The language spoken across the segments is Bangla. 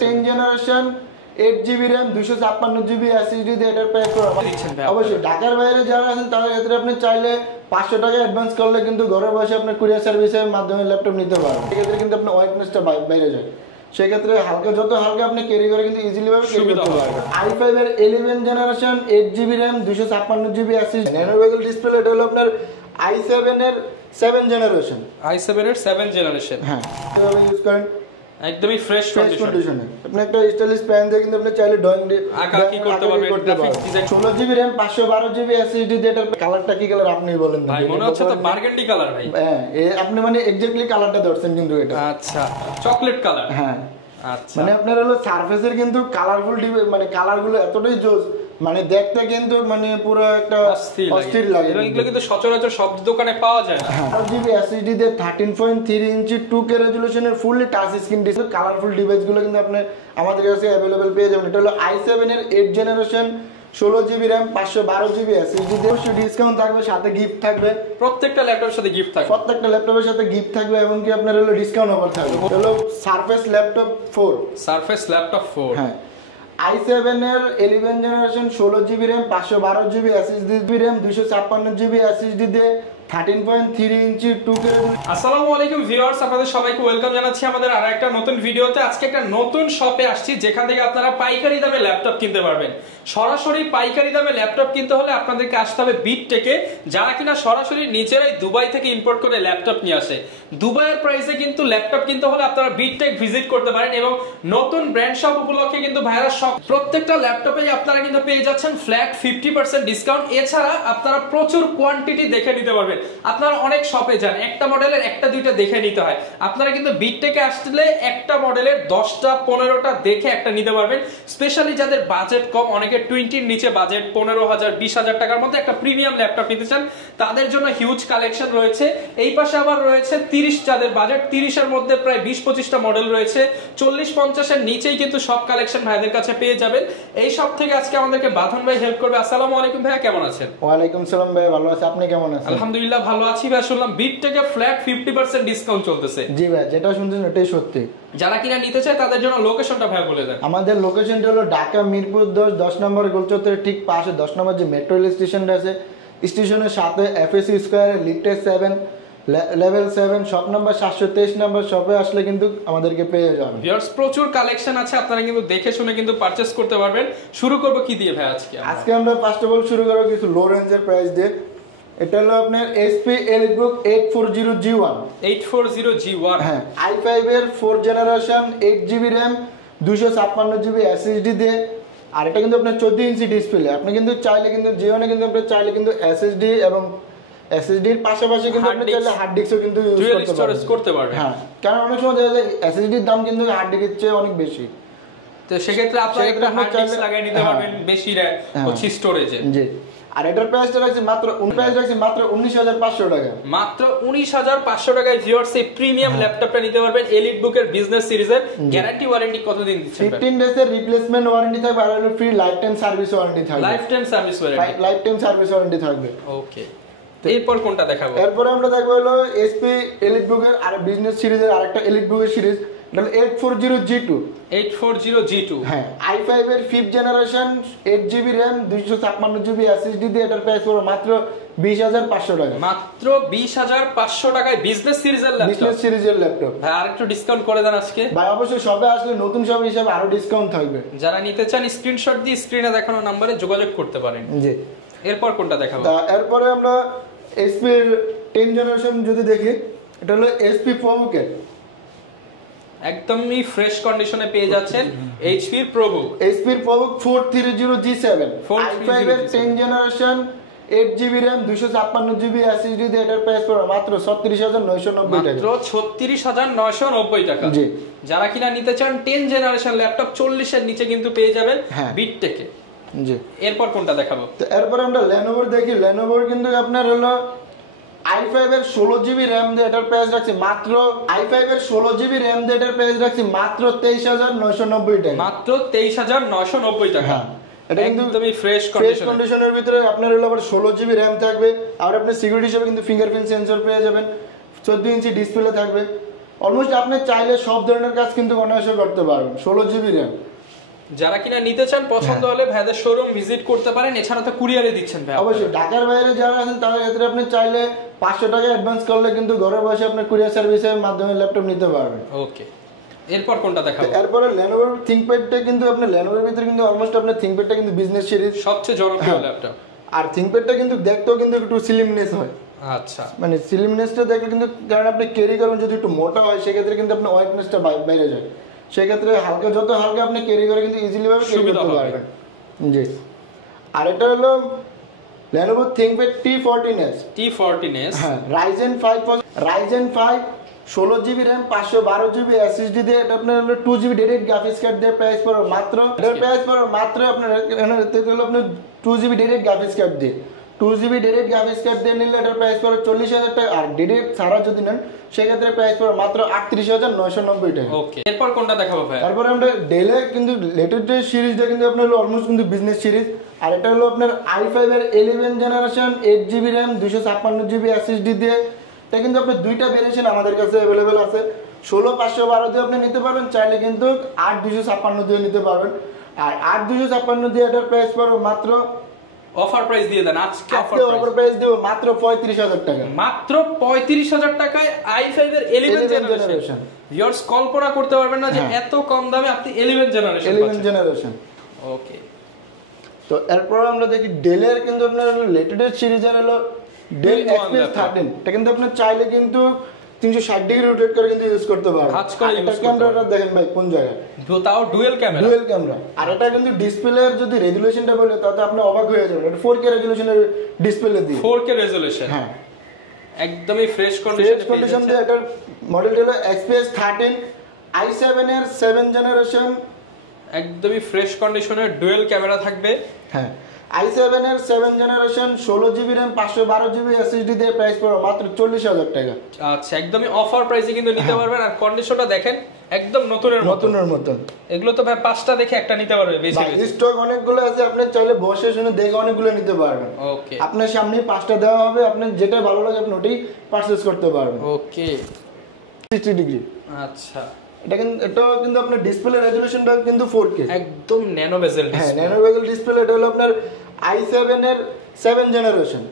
10 generation 8GB RAM 256GB SSD দিয়ে এটার প্রাইস অবশ্যই ঢাকার বাইরে যারা আছেন তাদের ক্ষেত্রে আপনি চাইলে 500 টাকা অ্যাডভান্স করলে কিন্তু ঘরে বসে আপনি কুরিয়ার সার্ভিসের মাধ্যমে ল্যাপটপ নিতে পারবেন। সেক্ষেত্রে কিন্তু আপনার ওয়েটনেসটা বাইরে যায়, সেক্ষেত্রে হালকা যত হালকা আপনি ক্যারি করে কিন্তু ইজিলি ভাবে ক্যারি করতে পারবেন। i5 এর 11 generation 8GB RAM 256GB SSD nano বেজেল ডিসপ্লে। এটা হলো আপনার i7 এর 7 জেনারেশন। হ্যাঁ, এভাবে ইউজ করেন একদমই ফ্রেশ কন্ডিশনে। আপনি একটা স্টাইলিশ পেন দিয়ে কিন্তু আপনি চাইলে ড্রয়িং আঁকাআঁকি করতে পারবেন। Graphics design 16GB RAM 512GB SSD দিয়ে এটার কালারটা কি কালার আপনি বলেন ভাই? মনে হচ্ছে তো বার্গেন্ডি কালার ভাই। হ্যাঁ, আপনি মানে এক্স্যাক্টলি কালারটা ধরছেন কিন্তু এটা। আচ্ছা, চকলেট কালার। হ্যাঁ, আচ্ছা, মানে আপনার হলো সারফেসের কিন্তু কালারফুল মানে কালারগুলো এতটাই জোস, মানে দেখতে কিন্তু মানে পুরো একটা অস্থির লাগে। এগুলো কিন্তু সচরাচর সব দোকানে পাওয়া যায় না। 8GB SSD দিয়ে 13.3 ইঞ্চি 2K রেজোলিউশনের fully touch screen display colourful ডিভাইসগুলো কিন্তু আপনি আমাদের কাছে अवेलेबल পেয়ে যাবেন। এটা হলো i7 এর 8 generation 16GB RAM 512GB SSD দিয়ে ডিসকাউন্ট থাকবে, সাথে গিফট থাকবে। প্রত্যেকটা ল্যাপটপের সাথে গিফট থাকবে, প্রত্যেকটা ল্যাপটপের সাথে গিফট থাকবে এবং কি আপনার হলো ডিসকাউন্ট অফার থাকবে। এটা হলো সারফেস ল্যাপটপ 4। হ্যাঁ, i7 এর 11 generation 16GB RAM 512GB SSD RAM 256GB SSD দিয়ে 13.3 ইঞ্চি 2K। আসসালামু আলাইকুম ভিউয়ার্স, আপনাদের সবাইকে ওয়েলকাম জানাচ্ছি আমাদের আরেকটা নতুন ভিডিওতে। আজকে একটা নতুন শপে আসছি যেখান থেকে আপনারা পাইকারি দামে ল্যাপটপ কিনতে পারবেন। সরাসরি পাইকারি দামে ল্যাপটপ কিনতে হলে আপনাদেরকে আসতে হবে বিটটেকে, যারা কিনা সরাসরি নিজেরাই দুবাই থেকে ইম্পোর্ট করে ল্যাপটপ নিয়ে আসে। দুবাইয়ের প্রাইসে কিন্তু ল্যাপটপ কিনতে হলে আপনারা বিটটেক ভিজিট করতে পারেন এবং নতুন ব্র্যান্ড শপ উপলক্ষে কিন্তু ভাইরা সব প্রত্যেকটা ল্যাপটপে আপনারা কিন্তু পেয়ে যাচ্ছেন ফ্ল্যাট 50% ডিসকাউন্ট। এছাড়া আপনারা প্রচুর কোয়ান্টিটি দেখে নিতে পারবেন। আপনারা অনেক শপে যান, একটা মডেলের একটা দুইটা দেখে নিতে হয়। আপনারা কিন্তু বিটটেকে আসলে একটা মডেলের 10টা 15টা দেখে একটা নিতে পারবেন। স্পেশালি যাদের বাজেট কম, অনেকে 20-র নিচে বাজেট 15,000 20,000 টাকার মধ্যে একটা প্রিমিয়াম ল্যাপটপ নিতে চান, তাদের জন্য হিউজ কালেকশন রয়েছে। এই পাশে আবার রয়েছে 30, যাদের বাজেট 30 এর মধ্যে প্রায় 20-25টা মডেল রয়েছে। 40-50 এর নিচেই কিন্তু সব কালেকশন ভাইদের কাছে পেয়ে যাবেন। এই সব থেকে আজকে আমাদেরকে বাঁধন ভাই হেল্প করবে। আসসালামু আলাইকুম ভাইয়া, কেমন আছেন? ওয়ালাইকুম সালাম ভাই, ভালো আছি, আপনি কেমন আছেন? আলহামদুলিল্লাহ ভালো আছি ভাই। শুনলাম বিটটেকে ফ্ল্যাট 50% ডিসকাউন্ট চলতেছে। জি ভাই, যেটা শুনছেন এটাই সত্যি। যারা কিনা নিতে চায় তাদের জন্য লোকেশনটা ভাই বলে দেন। আমাদের লোকেশনটা হলো ঢাকা মিরপুর 10 নম্বর গোলচত্বরের ঠিক পাশে 10 নম্বর যে মেট্রো রেল স্টেশনটা আছে, স্টেশনের সাথে এফএসসি স্কয়ারে লিফটে 7 লেভেল 7 শপ নাম্বার 723 নম্বর শপে আসলে কিন্তু আমাদেরকে পেয়ে যাবেন। ভিউয়ার্স, প্রচুর কালেকশন আছে, আপনারা কিন্তু দেখে শুনে কিন্তু পারচেজ করতে পারবেন। শুরু করব কি দিয়ে ভাই আজকে? আজকে আমরা ফার্স্ট অফ অল শুরু করব কিছু লো রেঞ্জের প্রাইস দিয়ে। এটা হলো আপনার HP EliteBook 840G1। হ্যাঁ, i5 এর 4 generation 8GB RAM 256GB SSD দিয়ে। আর এটা কিন্তু আপনার 14 ইঞ্চি ডিসপ্লে। আপনি কিন্তু চাইলে কিন্তু জিওনে কিন্তু আপনি চাইলে কিন্তু SSD এবং SSD এর পাশাপাশি কিন্তু আপনি চাইলে হার্ড ডিস্কও কিন্তু ইউজ করতে পারবেন। হ্যাঁ, কারণ অনেক সময় দেখা যায় SSD এর দাম কিন্তু হার্ড ডিস্কের চেয়ে অনেক বেশি। তো সেক্ষেত্রে আপনারা একটা হার্ড ডিস্ক লাগিয়ে নিতে পারবেন বেশি হচ্ছে স্টোরেজে। জি, আর এটার প্রাইসটা রাখছি মাত্র 19,500 টাকা। মাত্র 19,500 টাকায় ভিউয়ার্স এই প্রিমিয়াম ল্যাপটপটা নিতে পারবেন। EliteBook এর বিজনেস সিরিজের। গ্যারান্টি ওয়ারেন্টি কতদিন দিচ্ছেন? 15 ডেজ এর রিপ্লেসমেন্ট ওয়ারেন্টি থাকবে আর হলো free life time service warranty থাকবে। লাইফ টাইম সার্ভিস ওয়ারেন্টি থাকবে। ওকে, এরপর কোনটা দেখাবো? এরপর আমরা দেখবো হলো HP EliteBook এর আর বিজনেস সিরিজের আরেকটা EliteBook এর সিরিজ, এটা হলো 840G2। হ্যাঁ, i5 এর 5th generation 8GB RAM 256GB SSD দিয়ে এটার প্রাইস পড়বে মাত্র 20,500 টাকা। মাত্র 20,500 টাকায় বিজনেস সিরিজের ল্যাপটপ। ভাই আরেকটু ডিসকাউন্ট করে দেন আজকে। ভাই অবশ্যই সবে আসলে নতুন সব হিসাবে আরো ডিসকাউন্ট থাকবে। যারা নিতে চান স্ক্রিনশট দিয়ে স্ক্রিনে দেখানো নম্বরে যোগাযোগ করতে পারেন। জি, এরপর কোনটা দেখাবো? এরপরে আমরা HP 10 জেনারেশন যদি দেখি, এটা হলো HP ProBook। একদমই ফ্রেশ কন্ডিশনে পেয়ে যাচ্ছেন HP ProBook 430G7 i5 এর 10 generation 8GB RAM 256GB SSD দিয়ে এটার প্রাইস পড়বে মাত্র 36,990 টাকা। মাত্র 36,990 টাকা। জি, যারা কিনা নিতে চান 10 জেনারেশন ল্যাপটপ 40 এর নিচে কিন্তু পেয়ে যাবেন বিটটেকে। জি, এরপর কোনটা দেখাবো? তো এরপর আমরা Lenovo দেখি। Lenovo কিন্তু আপনার হলো i5 এর 16GB RAM দিয়ে এটার প্রাইস রাখছি মাত্র 23,990 টাকা। মাত্র 23,990 টাকা। এটা কিন্তু একদমই ফ্রেশ কন্ডিশনের ভিতরে আপনার হলো আবার 16GB RAM থাকবে। আর আপনি সিকিউরিটি হিসেবে কিন্তু ফিঙ্গারপ্রিন্ট সেন্সর পেয়ে যাবেন। 14 ইঞ্চি ডিসপ্লে থাকবে। অলমোস্ট আপনি চাইলে সব ধরনের কাজ কিন্তু অনায়াসে করতে পারবেন। 16 GB RAM। যারা কিনা নিতে চান পছন্দ হলে ভাইদের শোরুম ভিজিট করতে পারেন, এছাড়া তো কুরিয়ারে দিচ্ছেন ভাই। অবশ্যই ঢাকার বাইরে যারা আছেন তাদের ক্ষেত্রে আপনি চাইলে 500 টাকা অ্যাডভান্স করলে কিন্তু ঘরে বসে আপনি কুরিয়ার সার্ভিসের মাধ্যমে ল্যাপটপ নিতে পারবেন। ওকে, এরপর কোনটা দেখাবো? এরপরে Lenovo ThinkPadটা কিন্তু আপনি Lenovoর ভিতরে কিন্তু অলমোস্ট আপনার ThinkPadটা কিন্তু বিজনেস সিরিজ সবচেয়ে জনপ্রিয় ল্যাপটপ। আর ThinkPadটা কিন্তু দেখতেও কিন্তু একটু স্লিমনেস হয়। আচ্ছা, মানে স্লিমনেসটা দেখলে কিন্তু কারণ আপনি ক্যারি করবেন যদি একটু মোটা হয় সেক্ষেত্রে কিন্তু আপনার ওয়েটনেসটা বাইরে যায়, সেক্ষেত্রে হালকা যত হালকা আপনি ক্যারি করে কিন্তু ইজিলি ভাবে ক্যারি করতে পারবেন। জি, আর এটা হলো Lenovo ThinkPad T14s। হ্যাঁ, Ryzen 5 16 GB RAM 512 GB SSD দিয়ে এটা আপনার হলো 2 GB ডেডিকেটেড গ্রাফিক্স কার্ড দিয়ে প্রাইস পড়বে মাত্র আপনার এখানে হলো আপনার 2 GB ডেডিকেটেড গ্রাফিক্স কার্ড দিয়ে 2 GB ডেডিকেটেড গ্রাফিক্স কার্ড দিয়ে নিলে এটার প্রাইস পড়বে 40,000 টাকা, আর ডেডিকেটেড ছাড়া যদি নেন সেক্ষেত্রে প্রাইস পড়বে মাত্র 38,990 টাকা। ওকে, এরপর কোনটা দেখাবো ভাই? তারপরে আমরা ডেলের কিন্তু লেটেস্ট যে সিরিজটা কিন্তু আপনার হলো অলমোস্ট কিন্তু বিজনেস সিরিজ, আর এটা হলো আপনার i5 এর 11 generation 8 GB RAM 256 GB SSD দিয়ে। এটা কিন্তু আপনার দুইটা ভেরিয়েশন আমাদের কাছে अवेलेबल আছে। 16512 দিয়ে আপনি নিতে পারবেন, চাইলে কিন্তু 8256 দিয়ে নিতে পারবেন। আর 8256 দিয়ে এটার প্রাইস পড়বে মাত্র অফার প্রাইস দিয়ে দেন আজকে। অফার প্রাইস দেব মাত্র 35,000 টাকা। মাত্র 35,000 টাকায় i5 এর 11 জেনারেশন। ভিউয়ার্স কল্পনা করতে পারবেন না যে এত কম দামে আপনি 11 জেনারেশন। ওকে, তো এরপর আমরা দেখি ডেলের কিন্তু আপনার লেটেস্ট সিরিজের হলো ডেল XPS 13। এটা কিন্তু আপনি চাইলে কিন্তু 360 ডিগ্রি রোটেট করে কিন্তু ইউজ করতে পারবেন। এটা ক্যামেরাটা দেখেন ভাই কোন জায়গায়, তাও ডুয়াল ক্যামেরা। আর এটা কিন্তু ডিসপ্লের যদি রেজোলিউশনটা বলে তাতে আপনি অবাক হয়ে যাবেন। এটা 4K রেজোলিউশনের ডিসপ্লে দিয়ে 4K রেজোলিউশন। হ্যাঁ, একদমই ফ্রেশ কন্ডিশন দিয়ে এটার মডেলটা হলো XPS 13 i7 এর 7 জেনারেশন। একদমই ফ্রেশ কন্ডিশনের ডুয়াল ক্যামেরা থাকবে। হ্যাঁ, i7 এর 7 generation 16 GB RAM 512 GB SSD দিয়ে প্রাইস পড়বে মাত্র 40,000 টাকা। আচ্ছা, একদমই অফার প্রাইসে কিন্তু নিতে পারবেন। আর কন্ডিশনটা দেখেন একদম নতুনের মতন। এগুলো তো ভাই 5টা দেখে একটা নিতে পারবে বেশি। স্টক অনেকগুলো আছে, আপনি চাইলে বসে শুনে দেখে অনেকগুলো নিতে পারবেন। ওকে, আপনার সামনে 5টা দেওয়া হবে, আপনি যেটা ভালো লাগে আপনি ওটাই পারচেজ করতে পারবেন। ওকে, 60 ডিগ্রি। আচ্ছা, এটা কিন্তু আপনার ডিসপ্লে রেজোলিউশনটা কিন্তু 4K, একদম ন্যানো বেজেল ডিসপ্লে। হ্যাঁ, ন্যানো বেজেল ডিসপ্লে। এটা হলো আপনার i7 এর 7 জেনারেশন।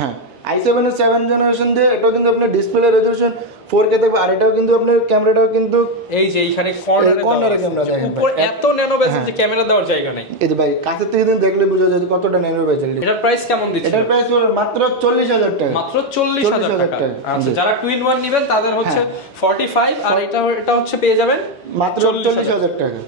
হ্যাঁ, i7 এর 7 জেনারেশন দিয়ে এটাও কিন্তু আপনার ডিসপ্লে রেজোলিউশন 4K থাকবে। আর এটাও কিন্তু আপনার ক্যামেরাটাও কিন্তু এই যে এইখানে কর্নারে ক্যামেরা দেখেন, উপর এত ন্যানো বেজেল যে ক্যামেরা দেওয়ার জায়গা নাই। এই যে ভাই কাছে থেকে দেখলে বোঝা যায় কতটা ন্যানো বেজেল। এটার প্রাইস কেমন দিচ্ছেন? এটার প্রাইস হলো মাত্র 40,000 টাকা। মাত্র 40,000 টাকা। আচ্ছা, যারা টুইন ওয়ান নেবেন তাদের হচ্ছে 45, আর এটা হচ্ছে পেয়ে যাবেন মাত্র 40,000 টাকা।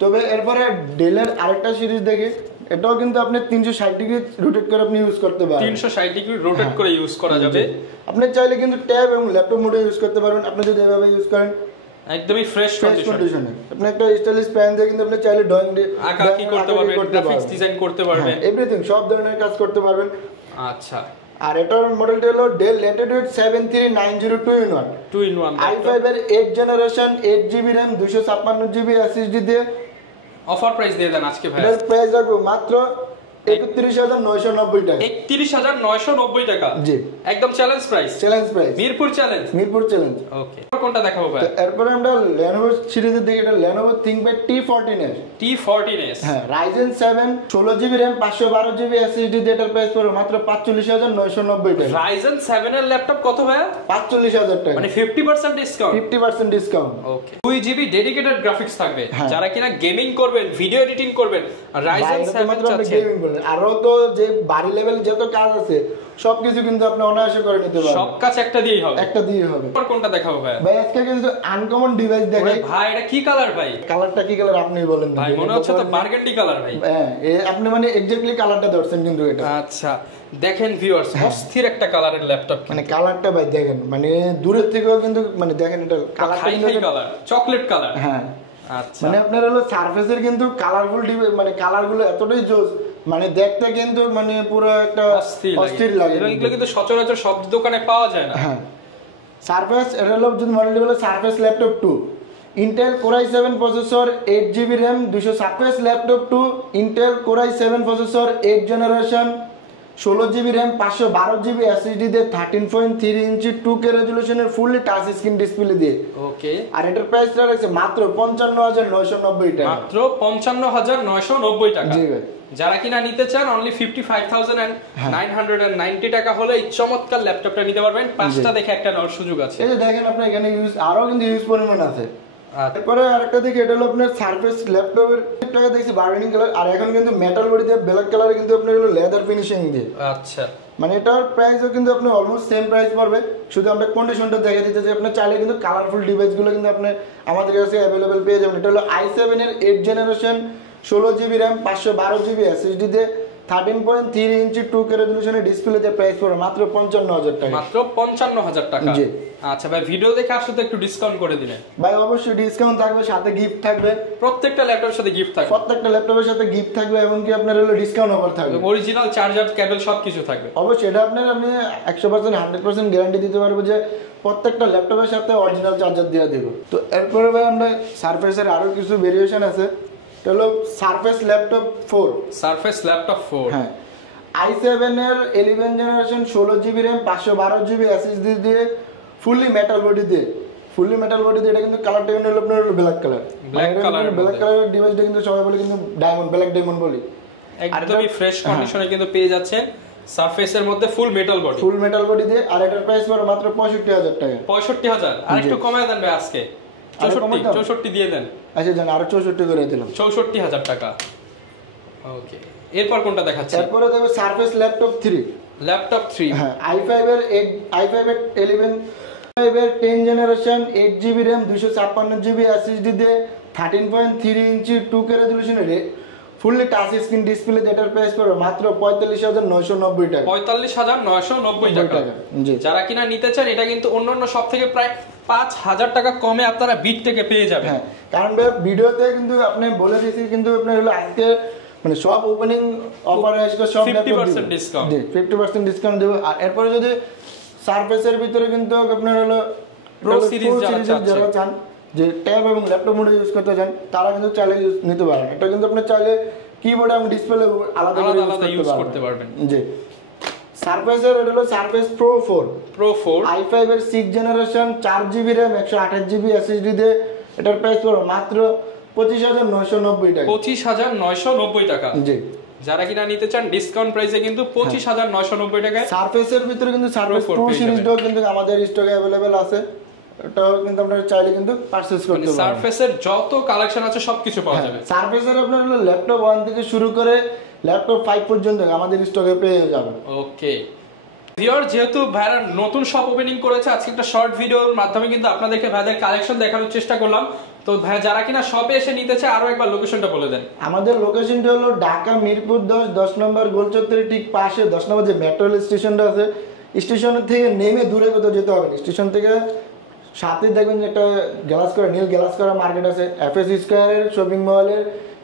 তবে এরপরে ডেলের আরেকটা সিরিজ দেখি, এটাও কিন্তু আপনি 360 ডিগ্রি রোটেট করে আপনি ইউজ করতে পারবেন। 360 ডিগ্রি রোটেট করে ইউজ করা যাবে। আপনি চাইলে কিন্তু ট্যাব এবং ল্যাপটপ মোডে ইউজ করতে পারবেন। আপনি যদি এভাবে ইউজ করেন একদমই ফ্রেশ কন্ডিশনে। আপনি একটা স্টাইলিশ পেন দিয়ে কিন্তু আপনি চাইলে ড্রয়িং আঁকাআঁকি করতে পারবেন, গ্রাফিক্স ডিজাইন করতে পারবেন, এভরিথিং সব ধরনের কাজ করতে পারবেন। আচ্ছা, আর এটার মডেলটা হলো Dell Latitude 7390 2-in-1 i5 এর 8 generation 8 GB RAM 256 GB SSD দিয়ে। অফার প্রাইস দিয়ে দেন আজকে ভাই। এর প্রাইস রাখবো মাত্র 31,990 টাকা। 31,990 টাকা। জি, একদম চ্যালেঞ্জ প্রাইস। মিরপুর চ্যালেঞ্জ। ওকে, কোনটা দেখাবো ভাই? এরপর আমরা Lenovo সিরিজের দিকে, এটা Lenovo ThinkPad T14s। হ্যাঁ, Ryzen 7 16 GB RAM 512 GB SSD দিয়ে এটার প্রাইস পড়বে মাত্র 45,990 টাকা। Ryzen 7 এর ল্যাপটপ কত ভাইয়া? 45,000 টাকা, মানে 50% ডিসকাউন্ট। 50% ডিসকাউন্ট। ওকে, 2 GB ডেডিকেটেড গ্রাফিক্স থাকবে। যারা কিনা গেমিং করবেন, ভিডিও এডিটিং করবেন, Ryzen 7 চাচ্ছেন। আরো তো যে বাড়ি লেভেল যত কাজ আছে সবকিছু কিন্তু আপনি অনায়াসে করে নিতে পারবেন। সব কাজ একটা দিয়েই হবে। আর কোনটা দেখাবো ভাই? ভাই আজকে কিন্তু আনকমন ডিভাইস দেখাই। ভাই এটা কি কালার ভাই? কালারটা কি কালার আপনি বলেন। ভাই মনে হচ্ছে তো বারগান্ডি কালার ভাই। হ্যাঁ, আপনি মানে এক্স্যাক্টলি কালারটা ধরছেন কিন্তু এটা। আচ্ছা, দেখেন ভিউয়ার্স, অস্থির একটা কালারের ল্যাপটপ। মানে কালারটা ভাই দেখেন, মানে দূরের থেকেও কিন্তু মানে দেখেন এটা কালারটা কালার, চকলেট কালার। হ্যাঁ, আচ্ছা, মানে আপনার হলো সারফেসের কিন্তু কালারফুল মানে কালারগুলো এতটাই জোস, মানে দেখতে কিন্তু মানে পুরো একটা অস্থির লাগে। এগুলো কিন্তু সচরাচর সব দোকানে পাওয়া যায় না। হ্যাঁ, সারফেস এর হলো যদি মডেলটি হলো surface laptop 2 Intel Core i7 processor 8 GB RAM 256 laptop 2 Intel Core i7 processor 8 generation 16GB RAM 512GB SSD দিয়ে 13.3 ইঞ্চি 2K রেজোলিউশনের ফুললি টাচ স্ক্রিন ডিসপ্লে দিয়ে। ওকে, আর এটার প্রাইসটা রাখছে মাত্র 55,990 টাকা। মাত্র 55,990 টাকা। জি ভাই। যারা কিনা নিতে চান অনলি 55,990 টাকা হলে এই চমৎকার ল্যাপটপটা নিতে পারবেন। পাঁচটা দেখে একটা নেওয়ার সুযোগ আছে। এই যে দেখেন আপনি এখানে ইউজ আরো কিন্তু ইউজ পরিমাণ আছে। আচ্ছা। তারপরে আরেকটা দেখি এটা হলো আপনার সারফেস ল্যাপটপের টাকা দেখছি বার্গেনিং কালার, আর এখন কিন্তু মেটাল বডি দিয়ে ব্ল্যাক কালারে কিন্তু আপনার হলো লেদার ফিনিশিং দিয়ে। আচ্ছা, মানে এটার প্রাইসও কিন্তু আপনি অলমোস্ট সেম প্রাইস পড়বে, শুধু আমরা কন্ডিশনটা দেখে দিতে যে আপনি চাইলে কিন্তু কালারফুল ডিভাইসগুলো কিন্তু আপনি আমাদের কাছে অ্যাভেলেবেল পেয়ে যাবেন। এটা হলো i7 এর 8th generation 16GB RAM 512GB SSD দিয়ে 13.3 ইঞ্চি 2K রেজোলিউশনের ডিসপ্লেতে প্রাইস পড়বে মাত্র 55,000 টাকা। মাত্র 55,000 টাকা। জি। আচ্ছা ভাই, ভিডিও দেখে আসলে তো একটু ডিসকাউন্ট করে দিবেন। ভাই অবশ্যই ডিসকাউন্ট থাকবে, সাথে গিফট থাকবে। প্রত্যেকটা ল্যাপটপের সাথে গিফট থাকবে। প্রত্যেকটা ল্যাপটপের সাথে গিফট থাকবে এবং কি আপনার হলো ডিসকাউন্ট অফার থাকবে। অরিজিনাল চার্জার, কেবল সবকিছু থাকবে। অবশ্যই এটা আমি 100% 100% গ্যারান্টি দিতে পারবো যে প্রত্যেকটা ল্যাপটপের সাথে অরিজিনাল চার্জার দিয়ে দেব। তো এরপরে ভাই আমরা সারফেসের আরো কিছু ভেরিয়েশন আছে। এটা হলো সারফেস ল্যাপটপ 4। Surface laptop 4। হ্যাঁ, i7 এর 11th generation 16GB RAM 512GB SSD দিয়ে ফুললি মেটাল বডি দিয়ে এটা কিন্তু কালারটা কিন্তু হলো আপনার ব্ল্যাক কালার। ব্ল্যাক কালারের ডিভাইসটা কিন্তু সবাই বলে কিন্তু ডায়মন্ড, ব্ল্যাক ডায়মন্ড বলি। একদমই ফ্রেশ কন্ডিশনে কিন্তু পেয়ে যাচ্ছেন সারফেসের মধ্যে ফুল মেটাল বডি দিয়ে। আর এটার প্রাইস পড়ে মাত্র 65,000 টাকা। 65,000। আর একটু কমায় দেন ভাই আজকে, 64 দিয়ে দেন। আচ্ছা জান, আরো 64 করে দিলাম। 64,000 টাকা। ওকে, এরপর কোনটা দেখাচ্ছি? এরপরে দেখো সারফেস ল্যাপটপ 3। ল্যাপটপ 3। হ্যাঁ, i5 এর 10th generation 8GB RAM 256GB SSD দিয়ে 13.3 ইঞ্চি 2K রেজোলিউশনের ফুললি টাচ স্ক্রিন ডিসপ্লে এটার প্রাইস পড়বে মাত্র 45,990 টাকা। 45,990 টাকা। জি। যারা কিনা নিতে চান এটা কিন্তু অন্যান্য সব থেকে প্রায় 5,000 টাকা কমে আপনারা বিট থেকে পেয়ে যাবেন। হ্যাঁ, কারণ ভিডিওতে কিন্তু আপনি বলে দিয়েছি কিন্তু আপনার হলো আজকে মানে সব ওপেনিং অফার আজকে সব 50% ডিসকাউন্ট। জি, 50% ডিসকাউন্ট দেব। আর এরপরে যদি সারফেসের ভিতরে কিন্তু আপনার হলো প্রো সিরিজ যারা চান যে ট্যাব এবং ল্যাপটপ মোডে ইউজ করতে চান তারা কিন্তু চাইলে নিতে পারেন। এটা কিন্তু আপনি চাইলে কিবোর্ড এবং ডিসপ্লে আলাদা ইউজ করতে পারবেন। জি। সারফেসের এটা হলো সারফেস প্রো 4। i5 এর 6th generation 4GB RAM 128GB SSD দিয়ে এটার প্রাইস পড়বে মাত্র 25,990 টাকা। 25,990 টাকা। জি। যারা কিনা নিতে চান ডিসকাউন্ট প্রাইসে কিন্তু 25,990 টাকায়। সারফেসের ভিতরে কিন্তু সারফেস প্রো সিরিজটাও কিন্তু আমাদের স্টকে अवेलेबल আছে। এটাও কিন্তু আপনারা চাইলে কিন্তু পারচেজ করতে পারেন। সারফেসের যত কালেকশন আছে সবকিছু পাওয়া যাবে। সারফেসের আপনার হলো ল্যাপটপ 1 থেকে শুরু করে ল্যাপটপ 5 পর্যন্ত আমাদের স্টকে পেয়ে যাবেন। ওকে ভিউয়ার, যেহেতু ভাইরা নতুন শপ ওপেনিং করেছে, আজকে একটা শর্ট ভিডিওর মাধ্যমে কিন্তু আপনাদেরকে ভাইদের কালেকশন দেখানোর চেষ্টা করলাম। তো ভাই যারা কিনা শপে এসে নিতে চায় আরো একবার লোকেশনটা বলে দেন। আমাদের লোকেশনটা হলো ঢাকা মিরপুর 10 নম্বর গোলচত্বরের ঠিক পাশে 10 নম্বর যে মেট্রো রেল স্টেশনটা আছে, স্টেশন থেকে নেমে দূরে কোথাও যেতে হবে না। স্টেশন থেকে সাথে দেখবেন যে একটা নীল গ্লাস করা মার্কেট আছে, এফএস স্কয়ারের শপিং মলের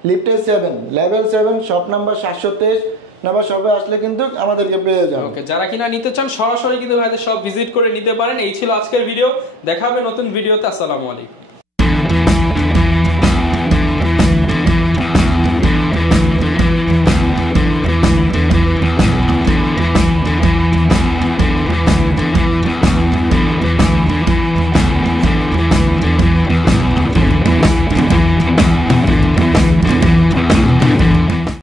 লিফটে 7 লেভেল 7 শপ নাম্বার 723 নাম্বার শপে আসলে কিন্তু আমাদেরকে পেয়ে যাবেন। ওকে, যারা কিনা নিতে চান সরাসরি কিন্তু ভাইদের সব ভিজিট করে নিতে পারেন। এই ছিল আজকের ভিডিও, দেখা হবে নতুন ভিডিওতে। আসসালামু আলাইকুম।